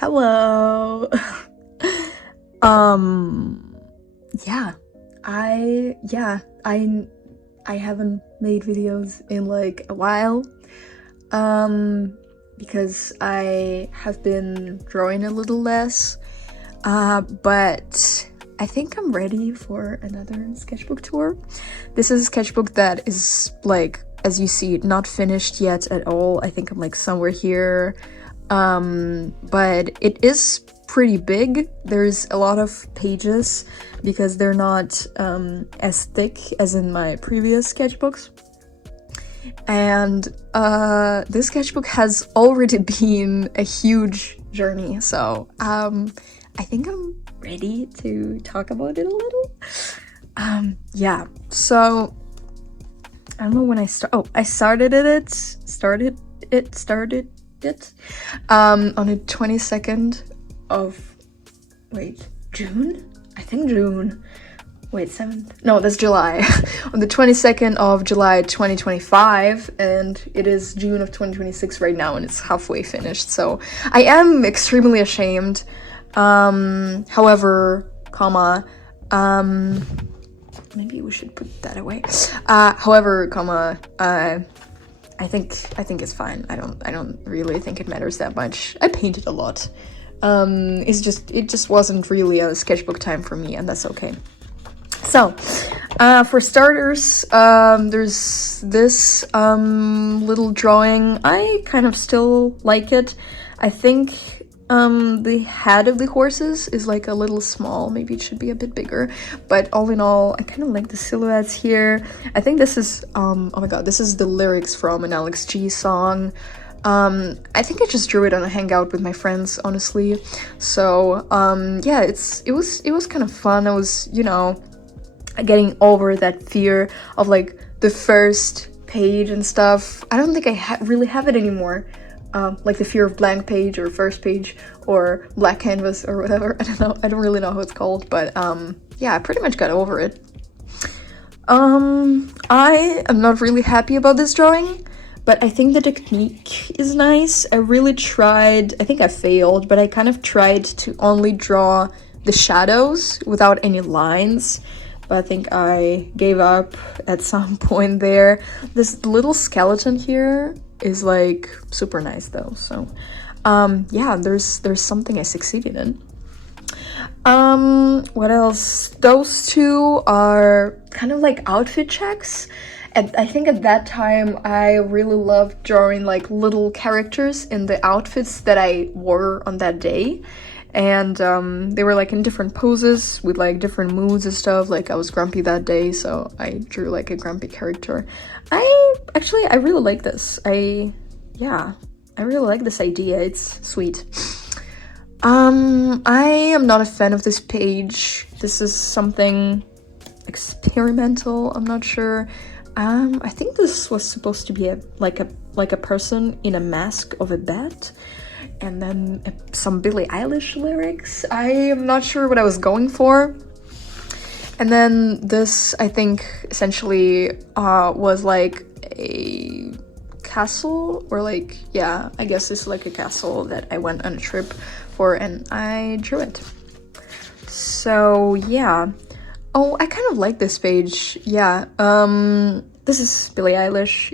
Hello. um yeah. I haven't made videos in like a while. Because I have been drawing a little less. But I think I'm ready for another sketchbook tour. This is a sketchbook that is like, as you see, not finished yet at all. I think I'm like somewhere here. But it is pretty big. There's a lot of pages because they're not as thick as in my previous sketchbooks. And this sketchbook has already been a huge journey, so I think I'm ready to talk about it a little. Yeah, so I don't know when I started it on the 22nd of June? I think June. Wait, 7th? No, that's July. On the 22nd of July 2025, and it is June of 2026 right now, and it's halfway finished, so I am extremely ashamed. However, maybe we should put that away. I think it's fine. I don't really think it matters that much. I painted a lot. It just wasn't really a sketchbook time for me, and that's okay. So, for starters, there's this little drawing. I kind of still like it. I think the head of the horses is like a little small. Maybe it should be a bit bigger. But all in all, I kind of like the silhouettes here. I think this is, oh my god, this is the lyrics from an Alex G song. I think I just drew it on a hangout with my friends, honestly. So, yeah, it was kind of fun. I was, getting over that fear of like the first page and stuff. I don't think I really have it anymore. Like the fear of blank page or first page or black canvas or whatever. I don't know. I don't really know how it's called, but yeah, I pretty much got over it. I am not really happy about this drawing, but I think the technique is nice. I really tried, I think I failed, but I kind of tried to only draw the shadows without any lines. But I think I gave up at some point there. This little skeleton here is like super nice though, so yeah, there's something I succeeded in. What else? Those two are kind of like outfit checks. And I think at that time I really loved drawing like little characters in the outfits that I wore on that day. And they were like in different poses with like different moods and stuff. Like I was grumpy that day, so I drew like a grumpy character. I really like this. I really like this idea. It's sweet. I am not a fan of this page. This is something experimental. I'm not sure. I think this was supposed to be like a person in a mask of a bat. And then some Billie Eilish lyrics. I am not sure what I was going for. And then this, I think, essentially was like a castle, or like, yeah, I guess it's like a castle that I went on a trip for, and I drew it. So, yeah. Oh, I kind of like this page. Yeah, this is Billie Eilish.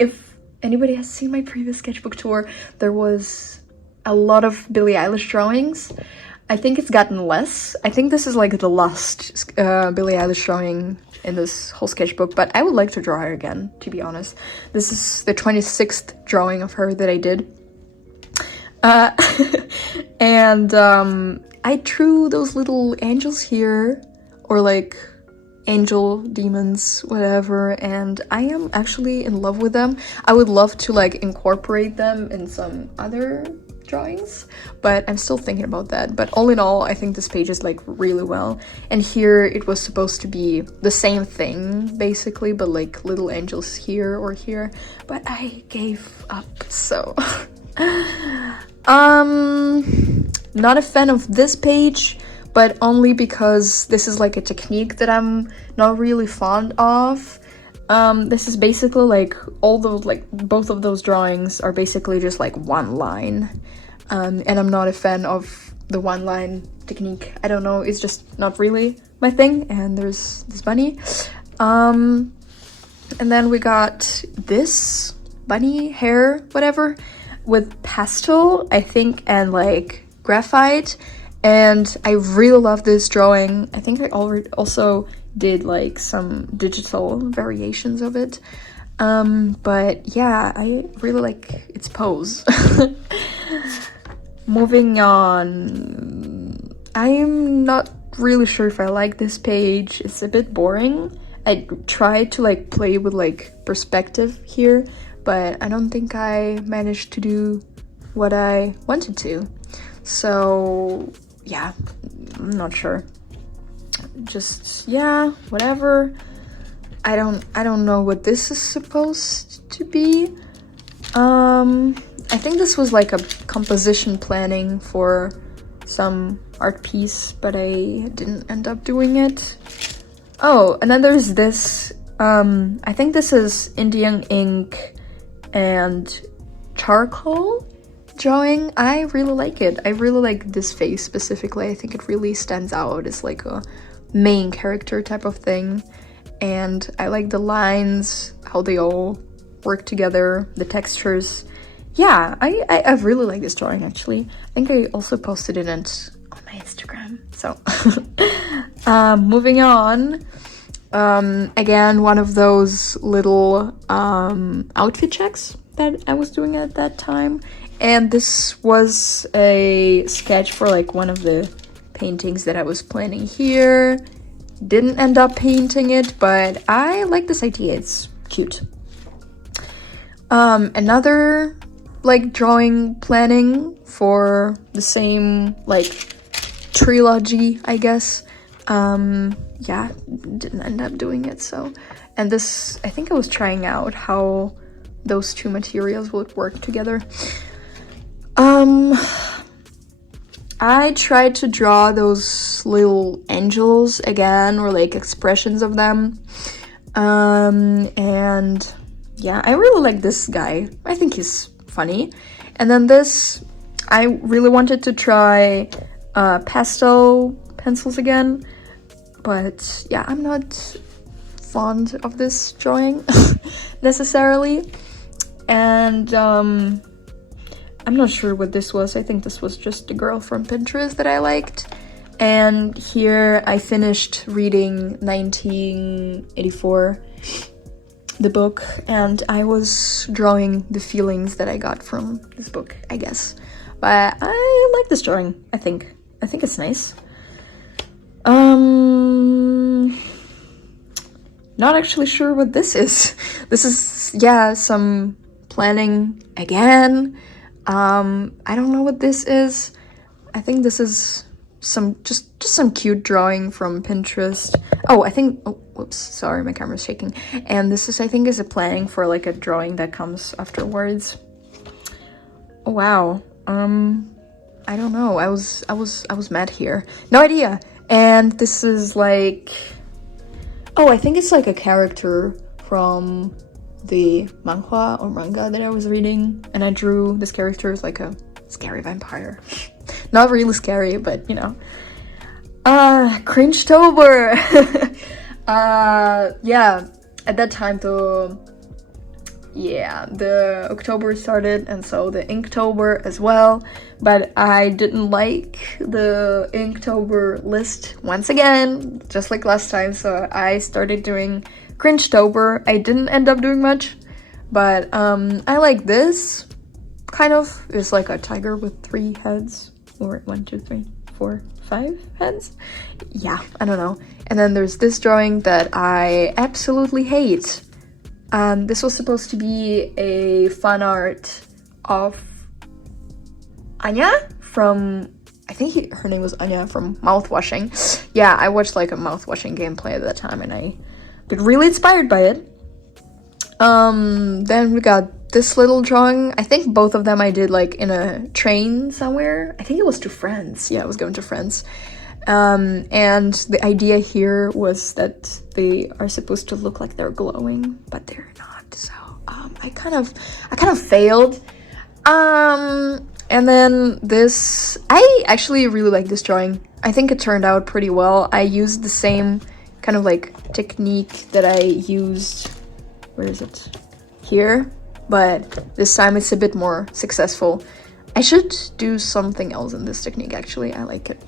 If anybody has seen my previous sketchbook tour, there was a lot of Billie Eilish drawings. I think it's gotten less. I think this is like the last Billie Eilish drawing in this whole sketchbook, but I would like to draw her again, to be honest. This is the 26th drawing of her that I did. And I drew those little angels here, or like angel demons, whatever, and I am actually in love with them. I would love to like incorporate them in some other drawings, but I'm still thinking about that. But all in all, I think this page is like really well. And here it was supposed to be the same thing basically, but like little angels here or here, but I gave up. So not a fan of this page, but only because this is like a technique that I'm not really fond of. This is basically like both of those drawings are basically just like one line. and I'm not a fan of the one-line technique. I don't know, it's just not really my thing. And there's this bunny. And then we got this bunny hair, whatever, with pastel, I think, and like graphite. And I really love this drawing. I think I already also did like some digital variations of it. But yeah, I really like its pose. Moving on. I'm not really sure if I like this page. It's a bit boring. I tried to like play with like perspective here, but I don't think I managed to do what I wanted to. So yeah, I'm not sure. Just, yeah, whatever. I don't know what this is supposed to be. I think this was like a composition planning for some art piece, but I didn't end up doing it. Oh, and then there's this, I think this is Indian ink and charcoal drawing. I really like it. I really like this face specifically. I think it really stands out as like a main character type of thing. And I like the lines, how they all work together, the textures. Yeah, I really like this drawing, actually. I think I also posted it on my Instagram. So, moving on. Again, one of those little outfit checks that I was doing at that time. And this was a sketch for like one of the paintings that I was planning here. Didn't end up painting it, but I like this idea. It's cute. Another like drawing planning for the same like trilogy, I guess. Yeah, didn't end up doing it. So, and this, I think I was trying out how those two materials would work together. I tried to draw those little angels again, or like expressions of them. And yeah, I really like this guy. I think he's funny. And then this, I really wanted to try pastel pencils again. But yeah, I'm not fond of this drawing necessarily. And I'm not sure what this was. I think this was just a girl from Pinterest that I liked. And here I finished reading 1984, the book, and I was drawing the feelings that I got from this book, I guess. But I like this drawing, I think. I think it's nice. Not actually sure what this is. This is, yeah, some planning again. I don't know what this is. I think this is some just some cute drawing from Pinterest. Oh, I think, oh, whoops, sorry, my camera's shaking. And this is, I think, is a planning for like a drawing that comes afterwards. Oh, wow. I don't know. I was mad here. No idea. And this is like, oh, I think it's like a character from the manhwa or manga that I was reading, and I drew this character as like a scary vampire. Not really scary, but you know. Cringe-tober! Yeah, at that time though, yeah, the October started, and so the Inktober as well, but I didn't like the Inktober list once again, just like last time, so I started doing Cringe-tober. I didn't end up doing much, but I like this, kind of. It's like a tiger with 3 heads, or 1, 2, 3, 4, 5 heads? Yeah, I don't know. And then there's this drawing that I absolutely hate. This was supposed to be a fan art of Anya from, I think her name was Anya from Mouthwashing. Yeah, I watched like a mouthwashing gameplay at that time and I got really inspired by it. Then we got this little drawing. I think both of them I did like in a train somewhere. I think it was to France. Yeah, I was going to France. And the idea here was that they are supposed to look like they're glowing, but they're not. So I kind of failed. And And then this, I actually really like this drawing. I think it turned out pretty well. I used the same kind of like technique that I used, where is it? Here, but this time it's a bit more successful. I should do something else in this technique, actually. I like it.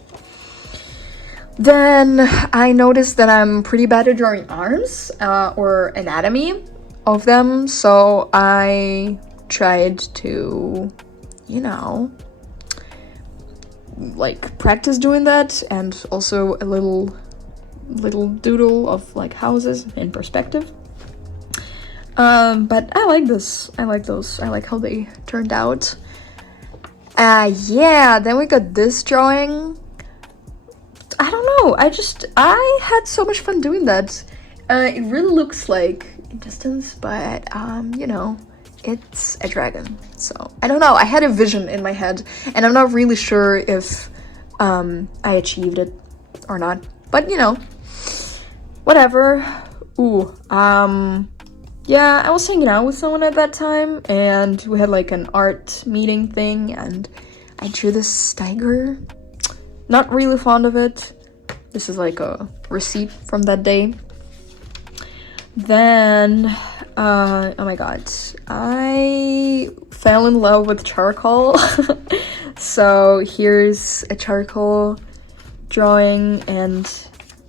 Then I noticed that I'm pretty bad at drawing arms or anatomy of them, so I tried to, you know, like practice doing that, and also a little doodle of like houses in perspective. But I like this. I like those. I like how they turned out. Yeah, then we got this drawing. I don't know, I had so much fun doing that. It really looks like in distance, but you know, it's a dragon. So I don't know, I had a vision in my head, and I'm not really sure if I achieved it or not. But you know, whatever. Ooh, yeah, I was hanging out with someone at that time, and we had like an art meeting thing, and I drew this tiger. Not really fond of it. This is like a receipt from that day. Then, oh my god, I fell in love with charcoal. So here's a charcoal drawing, and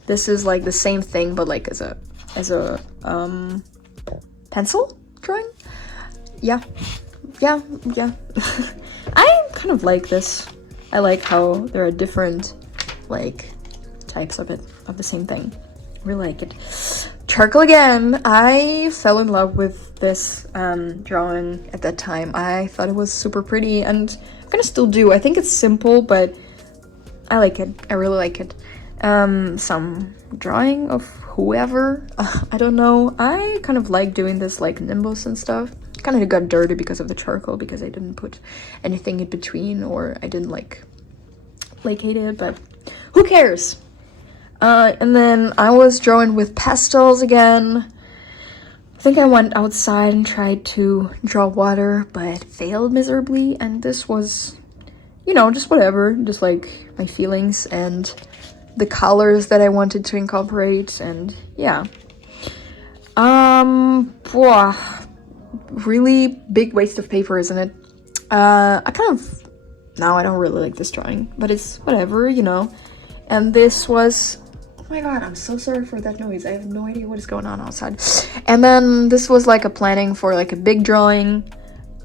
this is like the same thing, but like as a pencil drawing. Yeah. I kind of like this. I like how there are different like types of it, of the same thing. Really like it. Charcoal again. I fell in love with this drawing at that time. I thought it was super pretty, and I kind of still do. I think it's simple, but I like it. I really like it. Some drawing of whoever. I don't know. I kind of like doing this like nimbus and stuff. Kind of got dirty because of the charcoal, because I didn't put anything in between, or I didn't like placate it, but who cares? And then I was drawing with pastels again. I think I went outside and tried to draw water, but failed miserably, and this was, you know, just whatever, just like my feelings and the colors that I wanted to incorporate, and yeah. Really big waste of paper, isn't it? I don't really like this drawing, but it's whatever, you know. And this was, oh my god, I'm so sorry for that noise. I have no idea what is going on outside. And then this was like a planning for like a big drawing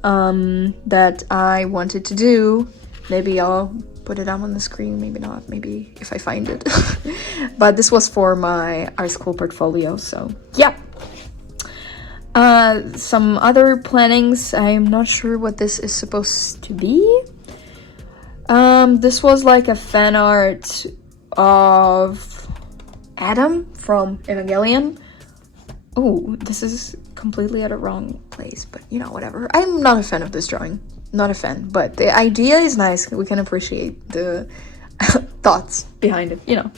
that I wanted to do. Maybe I'll put it up on the screen, maybe not, maybe if I find it. But this was for my art school portfolio, so yeah. Some other plannings, I'm not sure what this is supposed to be. This was like a fan art of Adam from Evangelion. Oh, this is completely at a wrong place, but you know, whatever. I'm not a fan of this drawing. Not a fan, but the idea is nice. We can appreciate the thoughts behind it, you know.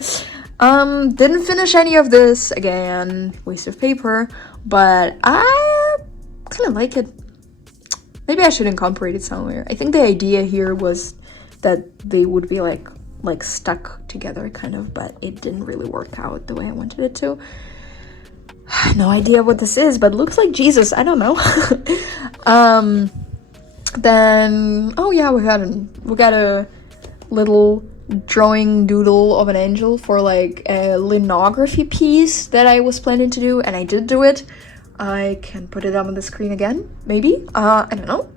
Didn't finish any of this, again, waste of paper, but I kind of like it. Maybe I should incorporate it somewhere. I think the idea here was that they would be like stuck together kind of, but it didn't really work out the way I wanted it to. No idea what this is, but looks like Jesus. I don't know. Then, oh yeah, we got a little drawing doodle of an angel for like a lithography piece that I was planning to do, and I did do it. I can put it up on the screen again, maybe. I don't know.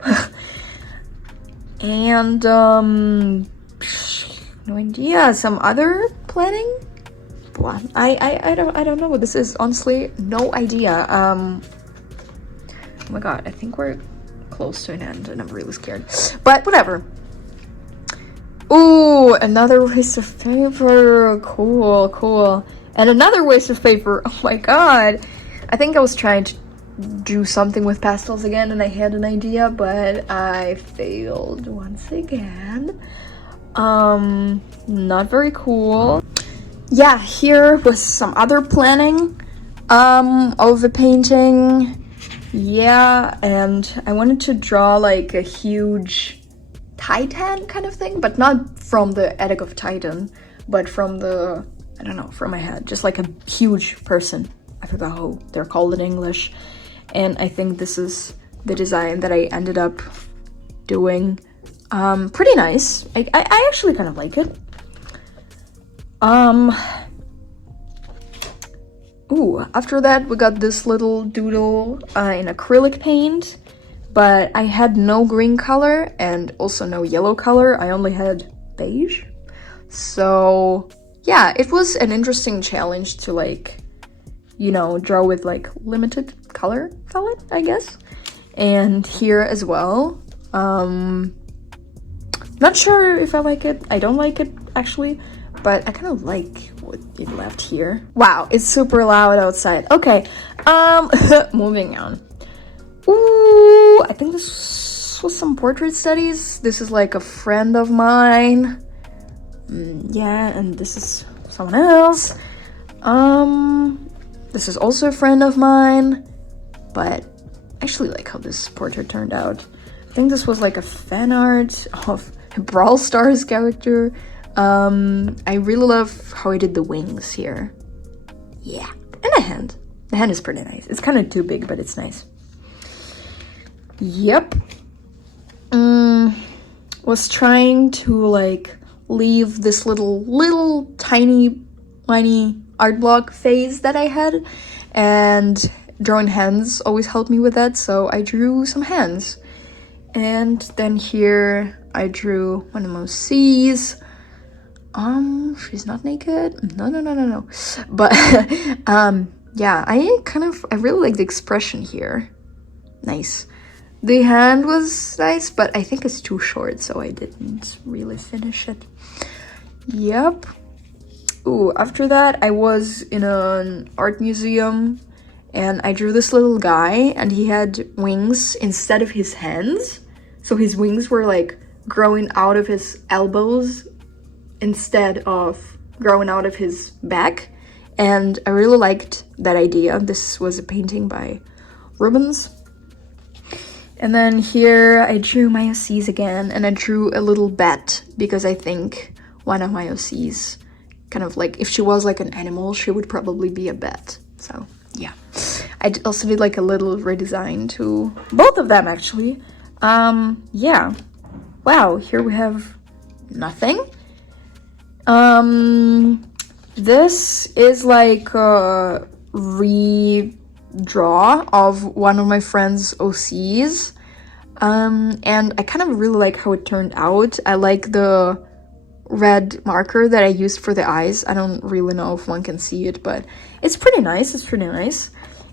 And no idea. Some other planning. Blah. I don't know what this is. Honestly, no idea. Oh my god, I think we're close to an end, and I'm really scared. But whatever. Ooh, another waste of paper. Cool. And another waste of paper. Oh my god. I think I was trying to do something with pastels again, and I had an idea, but I failed once again. Not very cool. Yeah, here was some other planning of the painting. Yeah, and I wanted to draw like a huge Titan kind of thing, but not from the Attic of Titan, but from the, I don't know, from my head, just like a huge person. I forgot how they're called in English. And I think this is the design that I ended up doing. Pretty nice. I actually kind of like it. Ooh, after that we got this little doodle in acrylic paint, but I had no green color and also no yellow color. I only had beige. So yeah, it was an interesting challenge to like, you know, draw with like limited color palette, I guess. And here as well. Not sure if I like it. I don't like it actually, but I kind of like what it left here. Wow, it's super loud outside. Okay, moving on. Ooh, I think this was some portrait studies. This is like a friend of mine. Yeah, and this is someone else. This is also a friend of mine, but I actually like how this portrait turned out. I think this was like a fan art of a Brawl Stars character. I really love how I did the wings here. Yeah, and a hand. The hand is pretty nice. It's kind of too big, but it's nice. Yep. Was trying to like leave this little tiny art block phase that I had, and drawing hands always helped me with that, so I drew some hands. And then here I drew one of those C's. She's not naked. No. But yeah, I really like the expression here. Nice. The hand was nice, but I think it's too short, so I didn't really finish it. Yep. Ooh, after that I was in an art museum and I drew this little guy and he had wings instead of his hands. So his wings were like growing out of his elbows instead of growing out of his back. And I really liked that idea. This was a painting by Rubens. And then here I drew my OCs again, and I drew a little bat because I think one of my OCs kind of like, if she was like an animal, she would probably be a bat. So yeah, I also did like a little redesign to both of them actually. Yeah, wow, here we have nothing. This is like a redraw of one of my friend's OCs, and I kind of really like how it turned out. I like the red marker that I used for the eyes. I don't really know if one can see it, but it's pretty nice.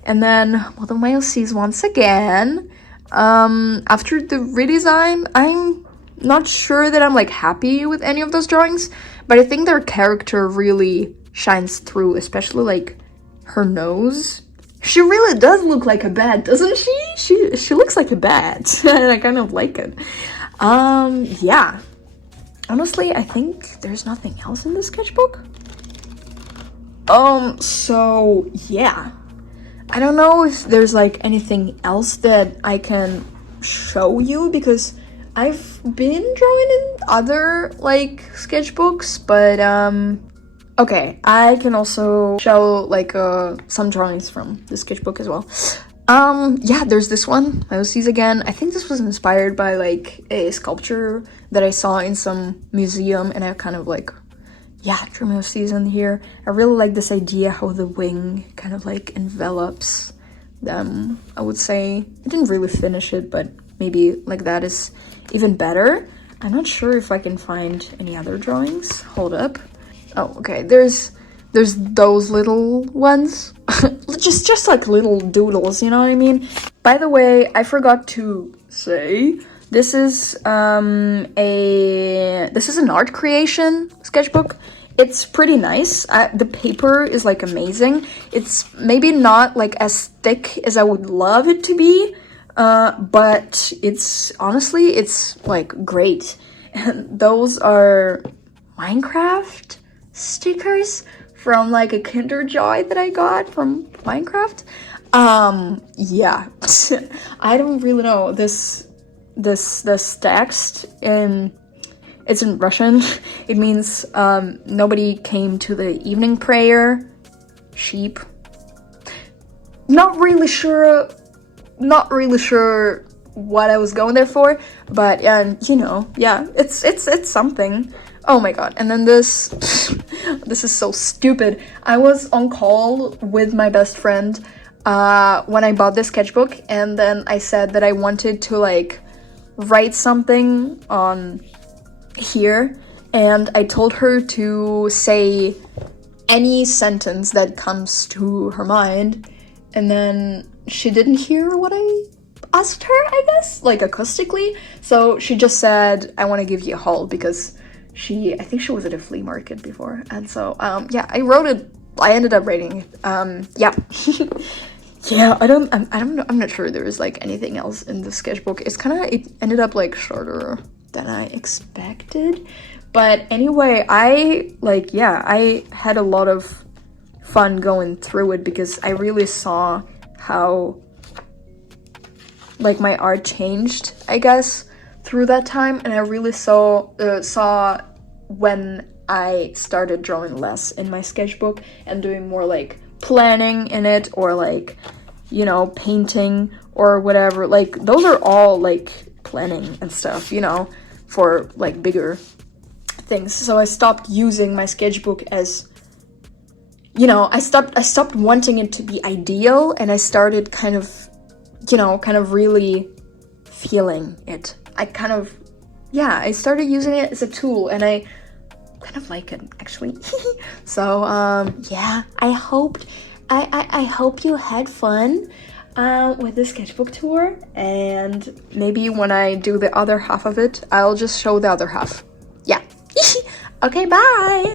And then one of my OCs once again. After the redesign, I'm not sure that I'm like happy with any of those drawings, but I think their character really shines through, especially like her nose. She really does look like a bat, doesn't she? She looks like a bat, and I kind of like it. Yeah. Honestly, I think there's nothing else in this sketchbook. So yeah. I don't know if there's like anything else that I can show you, because I've been drawing in other like sketchbooks, but okay, I can also show like some drawings from the sketchbook as well. Yeah, there's this one, my OCs again. I think this was inspired by like a sculpture that I saw in some museum, and I kind of like, yeah, drew my OCs in here. I really like this idea how the wing kind of like envelops them, I would say. I didn't really finish it, but maybe like that is even better. I'm not sure if I can find any other drawings. Hold up. Oh, okay, there's those little ones. just like little doodles, you know what I mean? By the way, I forgot to say, this is an art creation sketchbook. It's pretty nice. The paper is like amazing. It's maybe not like as thick as I would love it to be, but it's honestly, it's like great. And those are Minecraft stickers from like a Kinder Joy that I got from Minecraft. Yeah. I don't really know. This this text, and it's in Russian. It means nobody came to the evening prayer. Sheep. Not really sure what I was going there for, but you know, yeah, it's something. Oh my god. And then this this is so stupid. I was on call with my best friend when I bought this sketchbook, and then I said that I wanted to like write something on here, and I told her to say any sentence that comes to her mind, and then she didn't hear what I asked her, I guess, like acoustically. So she just said, I want to give you a haul, because I think she was at a flea market before. And so yeah, I ended up writing it. Yeah. Yeah, I'm not sure there is like anything else in the sketchbook. It ended up like shorter than I expected. But anyway, I had a lot of fun going through it, because I really saw how like my art changed, I guess, through that time. And I really saw when I started drawing less in my sketchbook and doing more like planning in it, or like, you know, painting or whatever. Like those are all like planning and stuff, you know, for like bigger things. So I stopped using my sketchbook as, you know, I stopped wanting it to be ideal, and I started kind of really feeling it. I started using it as a tool, and I kind of like it, actually. So yeah, I hope you had fun with the sketchbook tour, and maybe when I do the other half of it, I'll just show the other half. Yeah. Okay, bye!